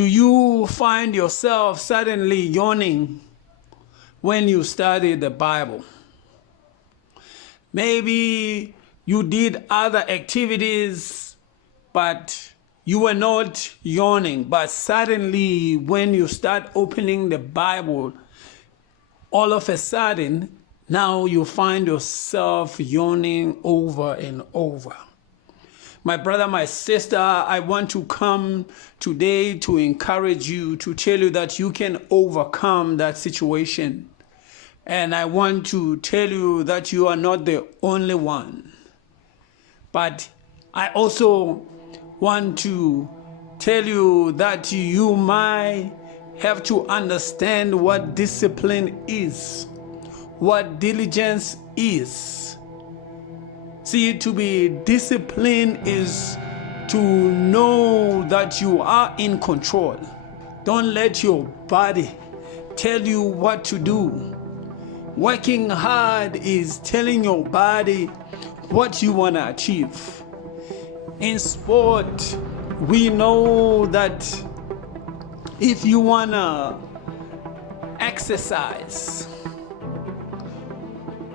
Do you find yourself suddenly yawning when you study the Bible? Maybe you did other activities, but you were not yawning. But suddenly, when you start opening the Bible, all of a sudden, now you find yourself yawning over and over. My brother, my sister, I want to come today to encourage you, to tell you that you can overcome that situation. And I want to tell you that you are not the only one. But I also want to tell you that you might have to understand what discipline is, what diligence is. See, to be disciplined is to know that you are in control. Don't let your body tell you what to do. Working hard is telling your body what you want to achieve. In sport, we know that if you want to exercise,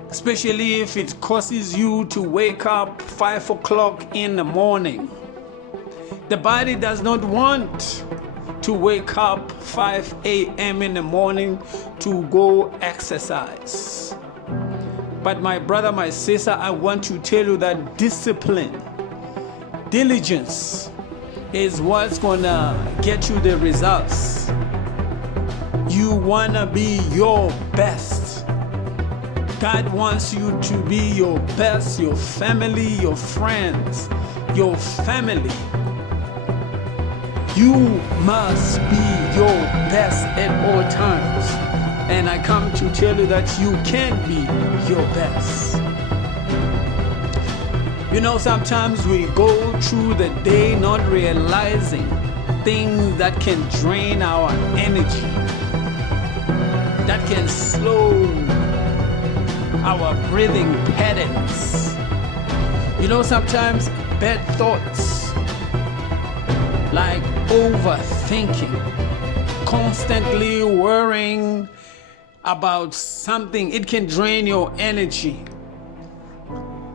especially if it causes you to wake up 5 o'clock in the morning, the body does not want to wake up 5 a.m. in the morning to go exercise. But my brother, my sister, I want to tell you that discipline, diligence is what's gonna get you the results. You wanna be your best. God wants you to be your best, your family, your friends, your family. You must be your best at all times. And I come to tell you that you can be your best. You know, sometimes we go through the day not realizing things that can drain our energy, that can slow our breathing patterns. You know, sometimes bad thoughts like overthinking, constantly worrying about something, it can drain your energy.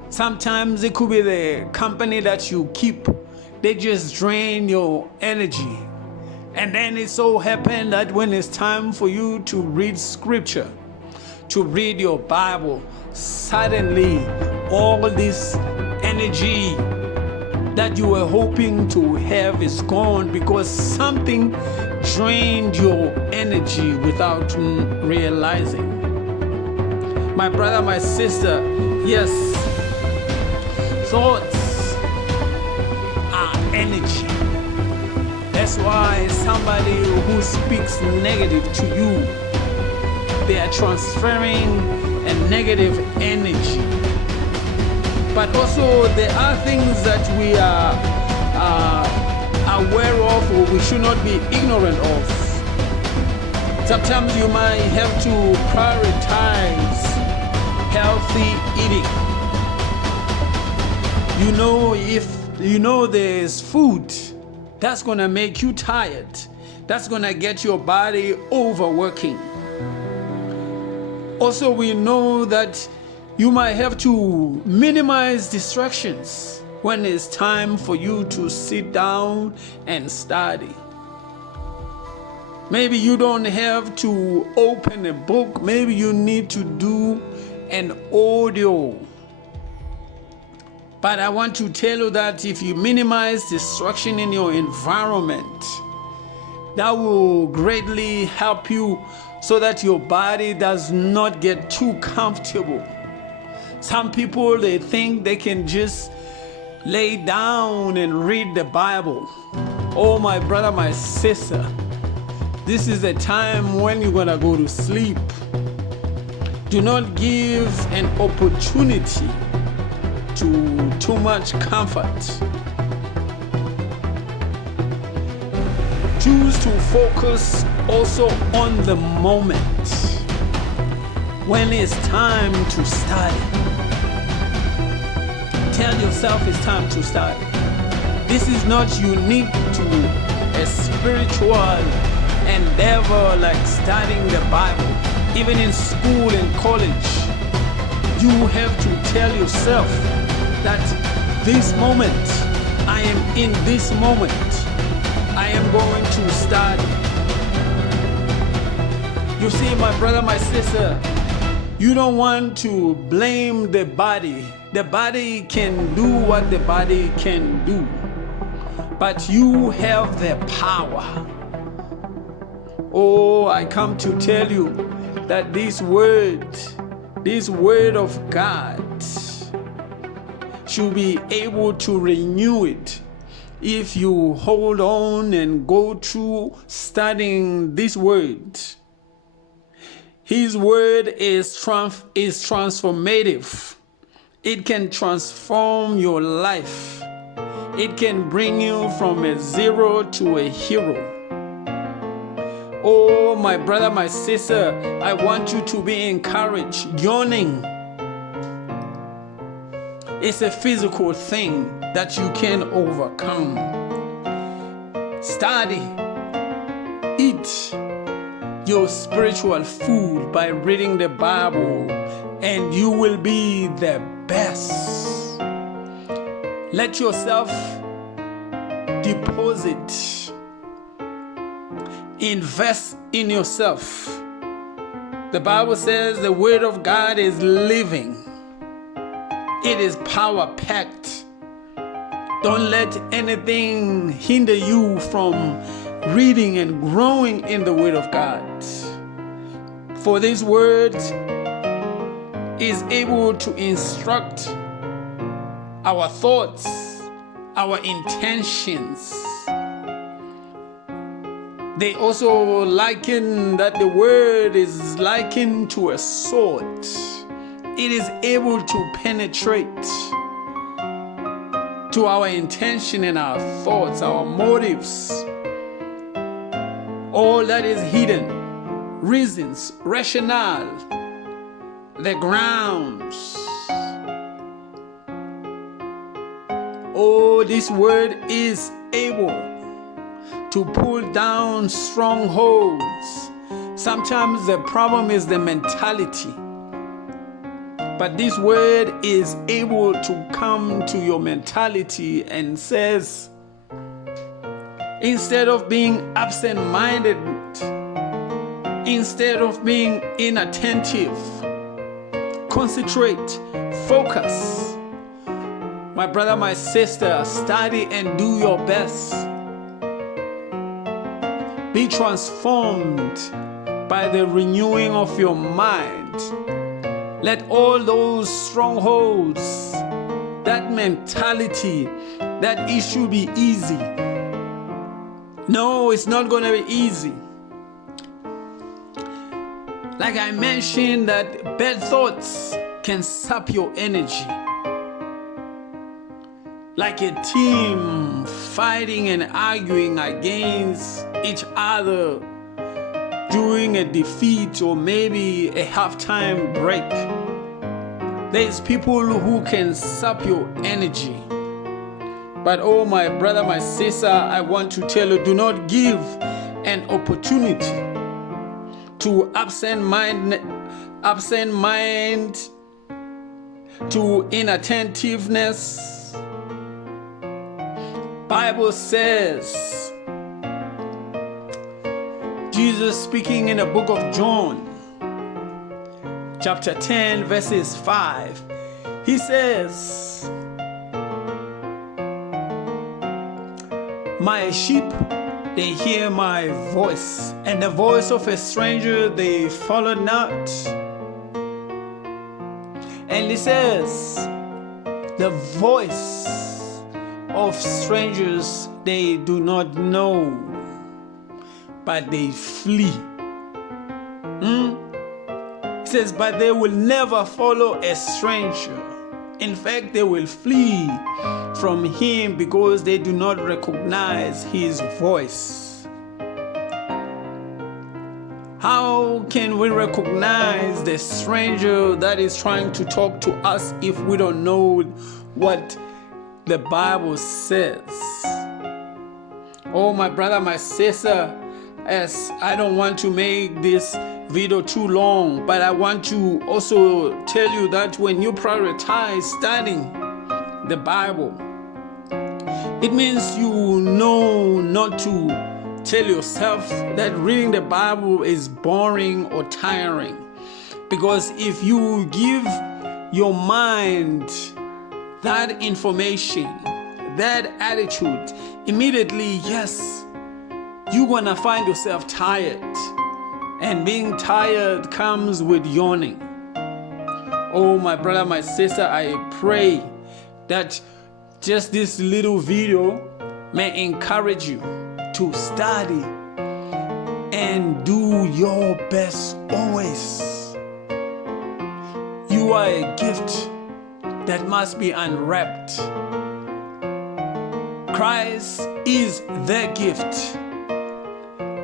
Sometimes it could be the company that you keep, they just drain your energy. And then it so happens that when it's time for you to read scripture, to read your Bible, suddenly all this energy that you were hoping to have is gone because something drained your energy without realizing. My brother, my sister, yes, thoughts are energy. That's why somebody who speaks negative to you, they are transferring a negative energy. But also there are things that we are aware of or we should not be ignorant of. Sometimes you might have to prioritize healthy eating. You know, if you know there's food that's gonna make you tired, that's gonna get your body overworking. Also, we know that you might have to minimize distractions when it's time for you to sit down and study. Maybe you don't have to open a book. Maybe you need to do an audio. But I want to tell you that if you minimize distraction in your environment, that will greatly help you so that your body does not get too comfortable. Some people, they think they can just lay down and read the Bible. Oh, my brother, my sister, this is a time when you're gonna go to sleep. Do not give an opportunity to too much comfort. Choose to focus also on the moment when it's time to study. Tell yourself it's time to study. This is not unique to a spiritual endeavor like studying the Bible, even in school and college, you have to tell yourself that this moment, I am in this moment, I am going to study. You see, my brother, my sister, you don't want to blame the body. The body can do what the body can do, but you have the power. Oh, I come to tell you that this word of God should be able to renew it if you hold on and go through studying this word. His word is transformative. It can transform your life. It can bring you from a zero to a hero. Oh, my brother, my sister, I want you to be encouraged. Yawning is a physical thing that you can overcome. Study, eat your spiritual food by reading the Bible, and you will be the best. Let yourself deposit, invest in yourself. The Bible says the word of God is living. It is power-packed. Don't let anything hinder you from reading and growing in the word of God. For this word is able to instruct our thoughts, our intentions. They also liken that the word is likened to a sword. It is able to penetrate to our intention and our thoughts, our motives, all that is hidden, reasons, rationale, the grounds. Oh, this word is able to pull down strongholds. Sometimes the problem is the mentality. But this word is able to come to your mentality and says, instead of being absent-minded, instead of being inattentive, concentrate, focus. My brother, my sister, study and do your best. Be transformed by the renewing of your mind. Let all those strongholds, that mentality, that it should be easy. No, it's not going to be easy. Like I mentioned, that bad thoughts can sap your energy. Like a team fighting and arguing against each other during a defeat or maybe a halftime break. There's people who can sap your energy. But oh, my brother, my sister, I want to tell you, do not give an opportunity to absent mind, to inattentiveness. Bible says, Jesus speaking in the book of John, chapter 10, verses 5, he says, my sheep, they hear my voice, and the voice of a stranger they follow not. And he says, the voice of strangers they do not know, but they flee. He says, but they will never follow a stranger. In fact, they will flee from him because they do not recognize his voice. How can we recognize the stranger that is trying to talk to us if we don't know what the Bible says? Oh, my brother, my sister, as I don't want to make this video too long, but I want to also tell you that when you prioritize studying the Bible, it means you know not to tell yourself that reading the Bible is boring or tiring. Because if you give your mind that information, that attitude, immediately, yes, you're gonna find yourself tired. And being tired comes with yawning. Oh, my brother, my sister, I pray that just this little video may encourage you to study and do your best always. You are a gift that must be unwrapped. Christ is the gift.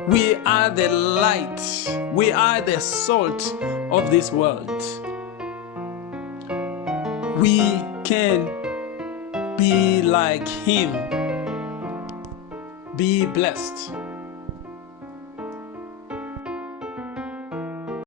We are the light. We are the salt of this world. We can be like Him. Be blessed.